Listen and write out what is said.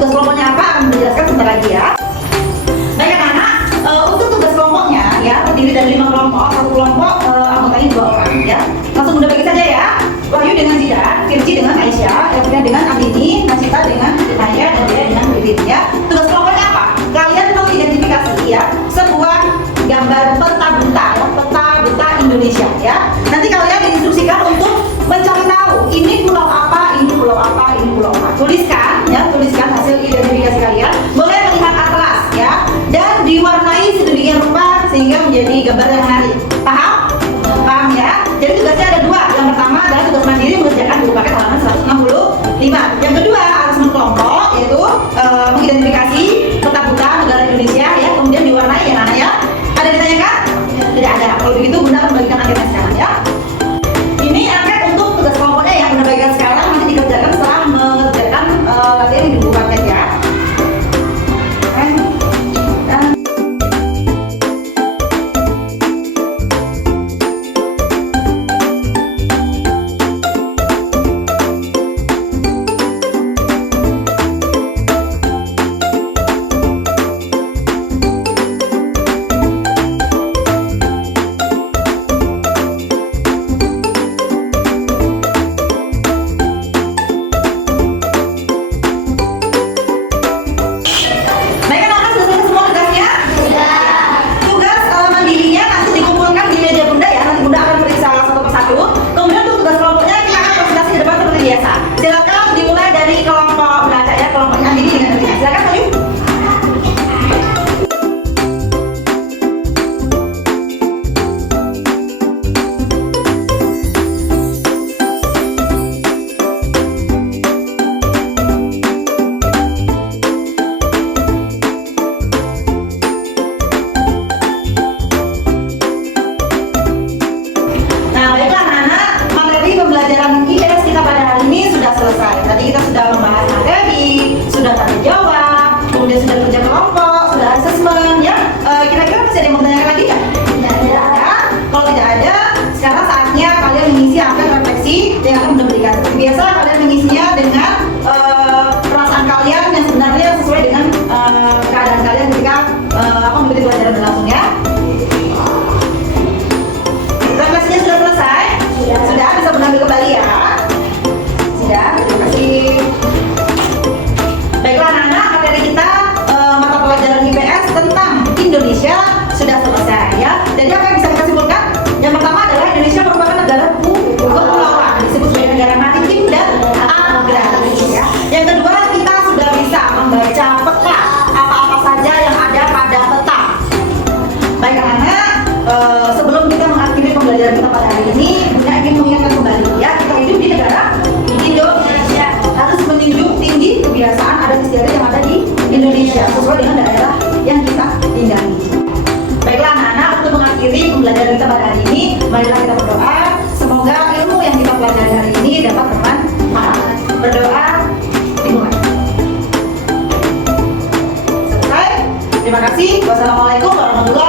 tugas kelompoknya apa akan menjelaskan sebentar lagi ya. Baik anak-anak, untuk tugas kelompoknya ya terdiri dari 5 kelompok, satu kelompok anggotanya 2 orang ya. Langsung Bunda bagi saja ya. Wahyu dengan Zidan, Virgi dengan Aisyah, Evita dengan Andini, Nasita dengan Naya, dan Dea dengan Bibit ya. Tugas kelompoknya apa? Kalian mengidentifikasi ya sebuah gambar peta buta ya, peta buta Indonesia ya. Nanti kalian diinstruksikan untuk mencari tahu ini pulau apa, ini pulau apa, ini pulau apa. Tuliskan ya, tuliskan hasil identifikasi kalian. Boleh melihat atlas ya, dan diwarnai sedemikian rupa sehingga menjadi gambar yang menarik. Paham? Paham ya? Jadi tugasnya ada 2. Yang pertama adalah tugas mandiri mengerjakan buku paket halaman 165. Yang kedua asesmen kelompok yaitu mengidentifikasi peta buta negara Indonesia ya, kemudian diwarnai ya Nana ya. Ada ditanyakan? Tidak ada. Kalau begitu Bunda akan bagikan akhirnya sekarang ya. Ini angket untuk tugas kelompoknya yang Bunda bagikan sekarang, nanti dikerjakan setelah mengerjakan latihan di buku paket ya. Silakan dimulai dari kelompok belajar ya, kelompoknya Andini dengan Evita. Silakan Ayu. Nah, baiklah anak-anak, materi pembelajaran IPS kita pada hari ini sudah selesai. Tadi kita sudah membahas materi, sudah tanya jawab, kemudian sudah kerja kelompok, sudah asesmen ya. Kira-kira masih ada yang mau tanyakan lagi nggak? Tidak ada. Kalau tidak ada, sekarang saatnya kalian mengisi angka refleksi yang akan Bunda berikan. Seperti biasa kalian mengisinya dengan perasaan kalian yang sebenarnya sesuai dengan keadaan kalian ketika mengikuti pelajaran berlangsung ya. Refleksinya sudah selesai? Sudah, bisa Bunda ambil kembali ya. Sudah, terima kasih. Baiklah anak-anak, materi kita mata pelajaran IPS tentang Indonesia sudah selesai ya. Jadi apa yang bisa kita simpulkan? Yang pertama adalah Indonesia merupakan negara kepulauan, disebut sebagai negara maritim dan agraris ya. Yang kedua, kita sudah bisa membaca peta, apa-apa saja yang ada pada peta. Baik anak-anak, sebelum kita mengakhiri pembelajaran kita pada hari ini, Bunda ingin mengingatkan kembali ya, kita hidup di negara Indonesia, harus menjunjung tinggi kebiasaan adat istiadat yang ada di Indonesia sesuai dengan daerah yang kita tinggali. Baiklah anak-anak, untuk mengakhiri pembelajaran kita pada hari ini, marilah kita berdoa. Semoga ilmu yang kita pelajari hari ini dapat bermanfaat. Berdoa dimulai. Selesai. Terima kasih. Wassalamualaikum warahmatullahi wabarakatuh.